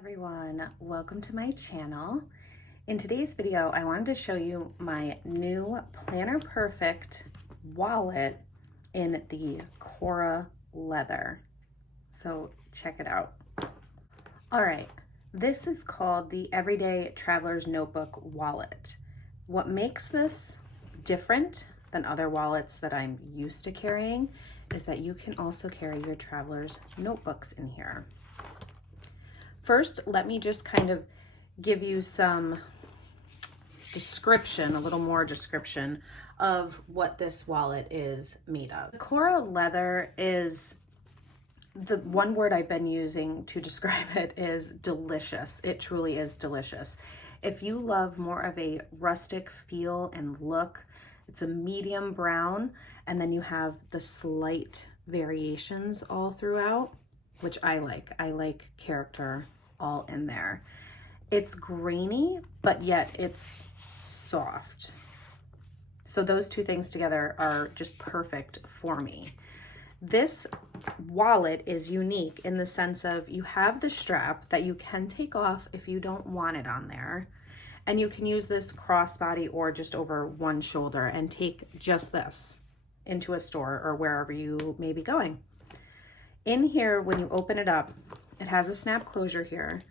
Everyone, welcome to my channel. In today's video, I wanted to show you my new Planner Perfect wallet in the Cora leather. So check it out. All right, this is called the Everyday Traveler's Notebook wallet. What makes this different than other wallets that I'm used to carrying is that you can also carry your traveler's notebooks in here. First, let me just kind of give you some description, a little more description of what this wallet is made of. The Cora leather is, the one word I've been using to describe it is delicious. It truly is delicious. If you love more of a rustic feel and look, it's a medium brown, and then you have the slight variations all throughout, which I like. I like character all in there. It's grainy, but yet it's soft. So those two things together are just perfect for me. This wallet is unique in the sense of you have the strap that you can take off if you don't want it on there. And you can use this crossbody or just over one shoulder and take just this into a store or wherever you may be going. In here, when you open it up, it has a snap closure here.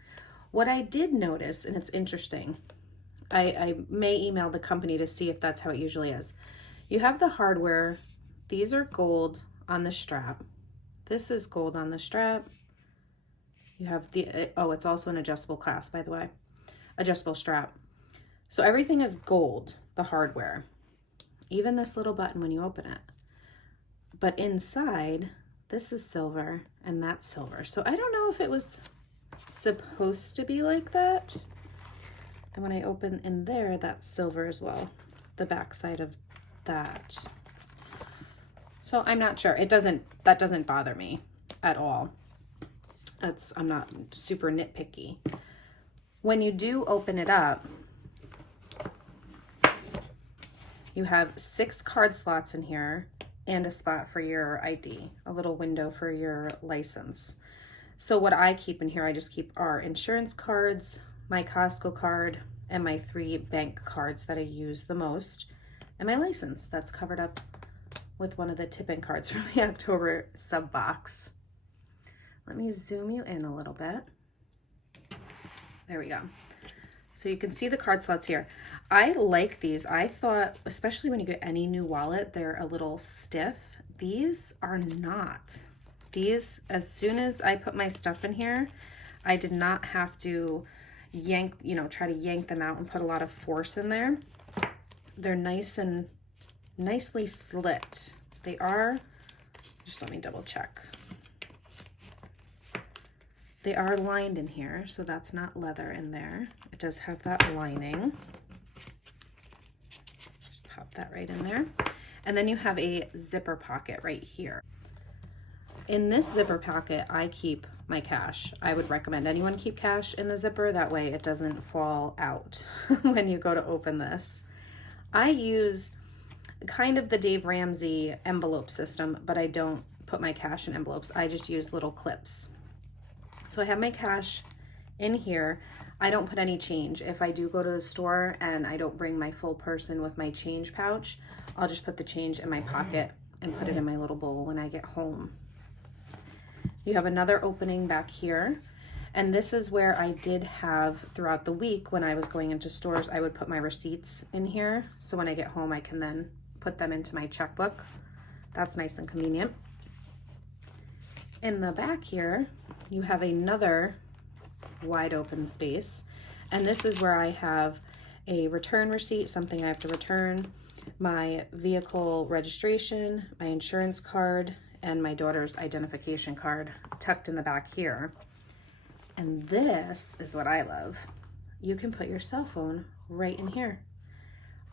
What I did notice, and it's interesting, I may email the company to see if that's how it usually is. You have the hardware. These are gold on the strap. This is gold on the strap. You have the, oh, it's also an adjustable clasp, by the way, adjustable strap. So everything is gold, the hardware, even this little button when you open it. But inside, this is silver and that's silver. So I don't know if it was supposed to be like that. And when I open in there, that's silver as well, the back side of that. So I'm not sure. That doesn't bother me at all. I'm not super nitpicky. When you do open it up, you have 6 card slots in here and a spot for your ID, a little window for your license. So what I keep in here, I just keep our insurance cards, my Costco card, and my 3 bank cards that I use the most, and my license that's covered up with one of the tipping cards from the October sub box. Let me zoom you in a little bit. There we go. So you can see the card slots here. I like these. I thought, especially when you get any new wallet, they're a little stiff. These are not. These, as soon as I put my stuff in here, I did not have to yank, try to yank them out and put a lot of force in there. They're nice and nicely slit. They are, just let me double check. They are lined in here, so that's not leather in there. It does have that lining. Just pop that right in there. And then you have a zipper pocket right here. In this zipper pocket, I keep my cash. I would recommend anyone keep cash in the zipper. That way it doesn't fall out when you go to open this. I use kind of the Dave Ramsey envelope system, but I don't put my cash in envelopes. I just use little clips. So I have my cash in here. I don't put any change. If I do go to the store and I don't bring my full purse in with my change pouch, I'll just put the change in my pocket and put it in my little bowl when I get home. You have another opening back here. And this is where I did have throughout the week when I was going into stores, I would put my receipts in here. So when I get home, I can then put them into my checkbook. That's nice and convenient. In the back here, you have another wide open space. And this is where I have a return receipt, something I have to return, my vehicle registration, my insurance card, and my daughter's identification card tucked in the back here. And this is what I love. You can put your cell phone right in here.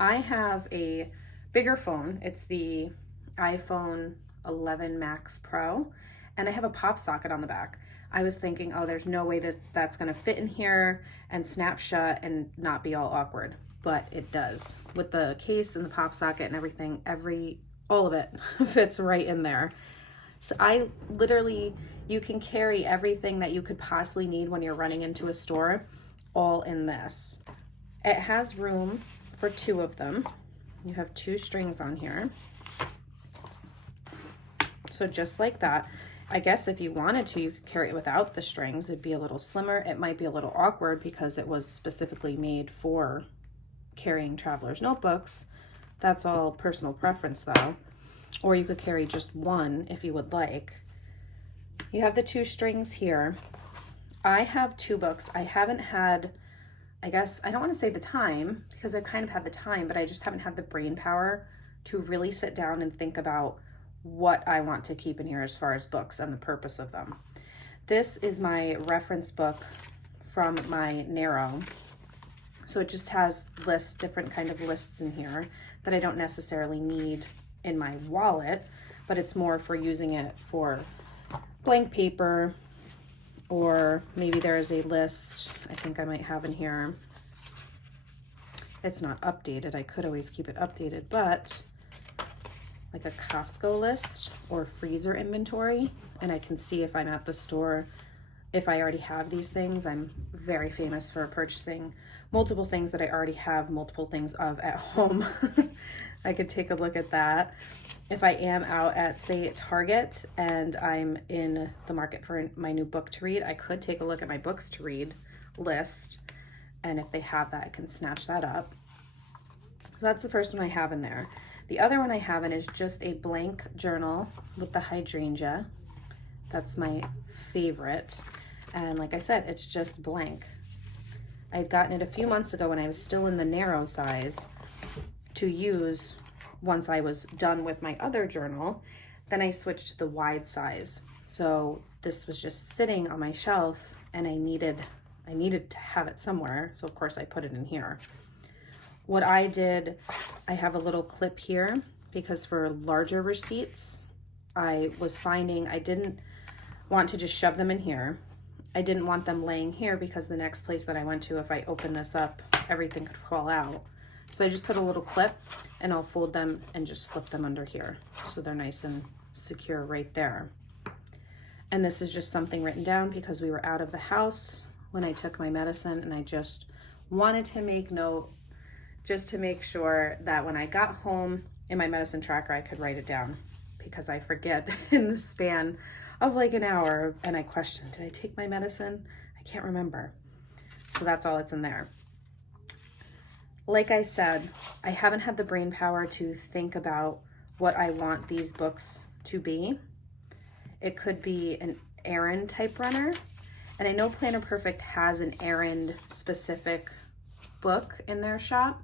I have a bigger phone. It's the iPhone 11 Max Pro. And I have a pop socket on the back. I was thinking, oh, there's no way that's gonna fit in here and snap shut and not be all awkward, but it does. With the case and the pop socket and everything, all of it fits right in there. So you can carry everything that you could possibly need when you're running into a store all in this. It has room for 2 of them. You have 2 strings on here. So just like that. I guess if you wanted to, you could carry it without the strings. It'd be a little slimmer. It might be a little awkward because it was specifically made for carrying traveler's notebooks. That's all personal preference though. Or you could carry just 1 if you would like. You have the 2 strings here. I have 2 books. I haven't had, I guess, I don't want to say the time, because I've kind of had the time, but I just haven't had the brain power to really sit down and think about what I want to keep in here as far as books and the purpose of them. This is my reference book from my Narrow. So it just has different kind of lists in here that I don't necessarily need in my wallet, but it's more for using it for blank paper, or maybe there's a list I think I might have in here. It's not updated. I could always keep it updated, but like a Costco list or freezer inventory, and I can see if I'm at the store, if I already have these things. I'm very famous for purchasing multiple things that I already have multiple things of at home. I could take a look at that. If I am out at, say, Target and I'm in the market for my new book to read, I could take a look at my books to read list, and if they have that, I can snatch that up. So that's the first one I have in there. The other one I have in is just a blank journal with the hydrangea. That's my favorite. And like I said, it's just blank. I had gotten it a few months ago when I was still in the narrow size to use once I was done with my other journal. Then I switched to the wide size. So this was just sitting on my shelf and I needed to have it somewhere. So of course I put it in here. What I did, I have a little clip here because for larger receipts, I was finding I didn't want to just shove them in here. I didn't want them laying here because the next place that I went to, if I open this up, everything could fall out. So I just put a little clip and I'll fold them and just slip them under here. So they're nice and secure right there. And this is just something written down because we were out of the house when I took my medicine, and I just wanted to make note just to make sure that when I got home in my medicine tracker, I could write it down, because I forget in the span of like an hour, and I question, did I take my medicine? I can't remember. So that's all that's in there. Like I said, I haven't had the brain power to think about what I want these books to be. It could be an errand type runner. And I know Planner Perfect has an errand specific book in their shop.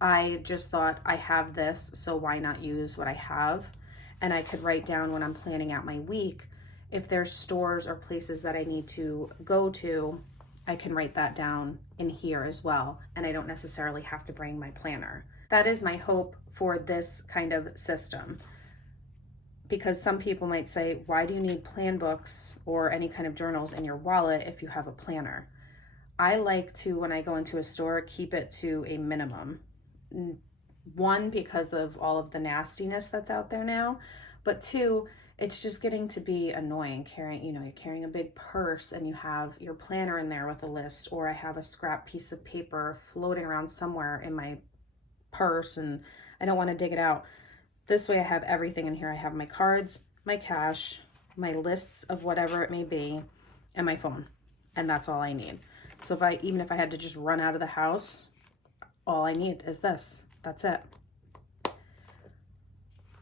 I just thought, I have this, so why not use what I have? And I could write down when I'm planning out my week, if there's stores or places that I need to go to, I can write that down in here as well. And I don't necessarily have to bring my planner. That is my hope for this kind of system. Because some people might say, why do you need plan books or any kind of journals in your wallet if you have a planner? I like to, when I go into a store, keep it to a minimum. One, because of all of the nastiness that's out there now, but two, it's just getting to be annoying carrying, you're carrying a big purse and you have your planner in there with a list, or I have a scrap piece of paper floating around somewhere in my purse and I don't want to dig it out. This way I have everything in here. I have my cards, my cash, my lists of whatever it may be, and my phone, and that's all I need. So even if I had to just run out of the house, all I need is this. That's it.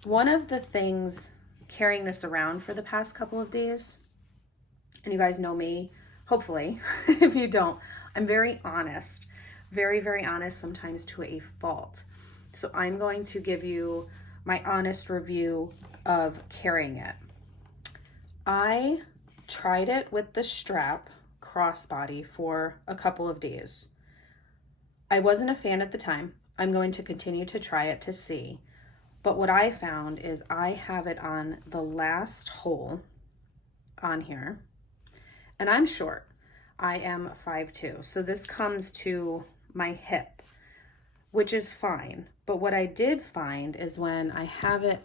One of the things carrying this around for the past couple of days, and you guys know me, hopefully, if you don't, I'm very honest, very, very honest, sometimes to a fault. So I'm going to give you my honest review of carrying it. I tried it with the strap crossbody for a couple of days. I wasn't a fan at the time. I'm going to continue to try it to see. But what I found is I have it on the last hole on here, and I'm short. I am 5'2", so this comes to my hip, which is fine. But what I did find is when I have it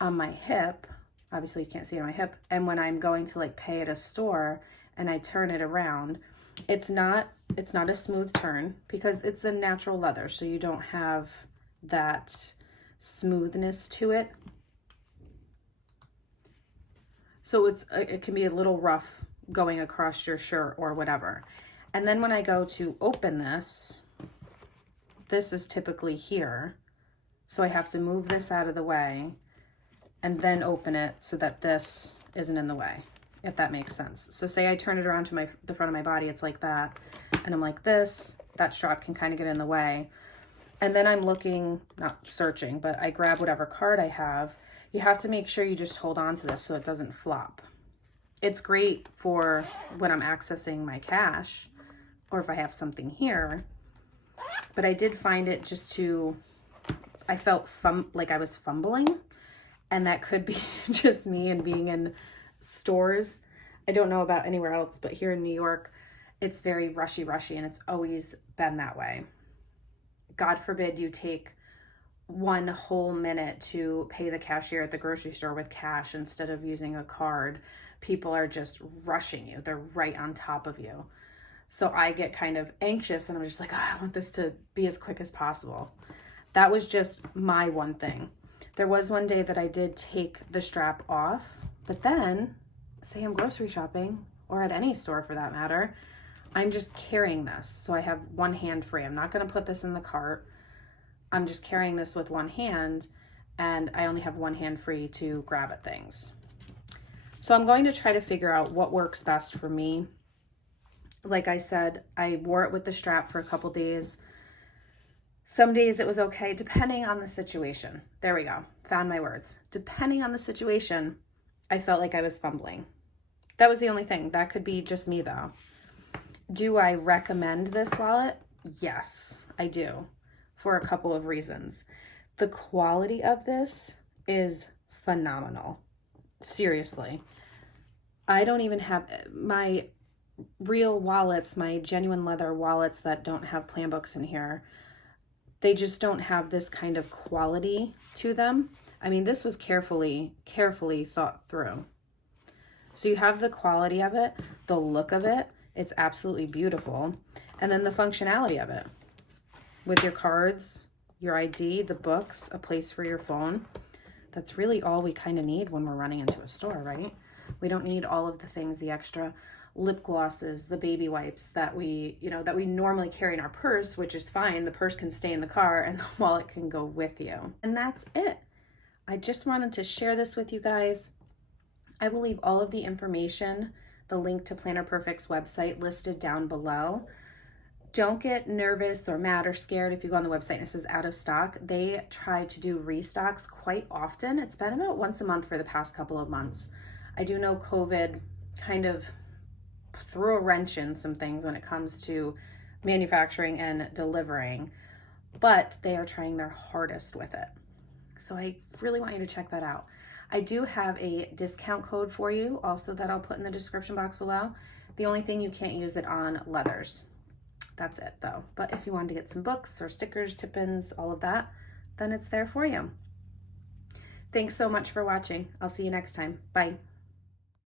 on my hip, Obviously you can't see it on my hip. And when I'm going to like pay at a store and I turn it around, it's not a smooth turn because it's a natural leather. So you don't have that smoothness to it. So it can be a little rough going across your shirt or whatever. And then when I go to open this is typically here. So I have to move this out of the way and then open it so that this isn't in the way, if that makes sense. So say I turn it around to the front of my body, it's like that, and I'm like this, that strap can kind of get in the way. And then I'm looking, not searching, but I grab whatever card I have. You have to make sure you just hold on to this so it doesn't flop. It's great for when I'm accessing my cash or if I have something here, but I did find it I felt like I was fumbling, and that could be just me and being in stores. I don't know about anywhere else, but here in New York, it's very rushy, and it's always been that way. God forbid you take 1 whole minute to pay the cashier at the grocery store with cash instead of using a card. People are just rushing you. They're right on top of you. So I get kind of anxious and I'm just like, oh, I want this to be as quick as possible. That was just my one thing. There was one day that I did take the strap off, but then say I'm grocery shopping or at any store for that matter, I'm just carrying this. So I have one hand free. I'm not going to put this in the cart. I'm just carrying this with one hand and I only have one hand free to grab at things. So I'm going to try to figure out what works best for me. Like I said, I wore it with the strap for a couple days. Some days it was okay, depending on the situation. There we go. Found my words. Depending on the situation, I felt like I was fumbling. That was the only thing. That could be just me though. Do I recommend this wallet? Yes, I do, for a couple of reasons. The quality of this is phenomenal. Seriously. I don't even have my real wallets, my genuine leather wallets that don't have plan books in here. They just don't have this kind of quality to them. I mean, this was carefully thought through. So you have the quality of it, the look of it. It's absolutely beautiful. And then the functionality of it. With your cards, your ID, the books, a place for your phone. That's really all we kind of need when we're running into a store, right? We don't need all of the things, the extra lip glosses, the baby wipes that we normally carry in our purse, which is fine. The purse can stay in the car and the wallet can go with you. And that's it. I just wanted to share this with you guys. I will leave all of the information, the link to Planner Perfect's website listed down below. Don't get nervous or mad or scared if you go on the website and it says out of stock. They try to do restocks quite often. It's been about once a month for the past couple of months. I do know COVID kind of threw a wrench in some things when it comes to manufacturing and delivering, but they are trying their hardest with it. So I really want you to check that out. I do have a discount code for you also that I'll put in the description box below. The only thing, you can't use it on leathers. That's it though. But if you wanted to get some books or stickers, tip-ins, all of that, then it's there for you. Thanks so much for watching. I'll see you next time. Bye.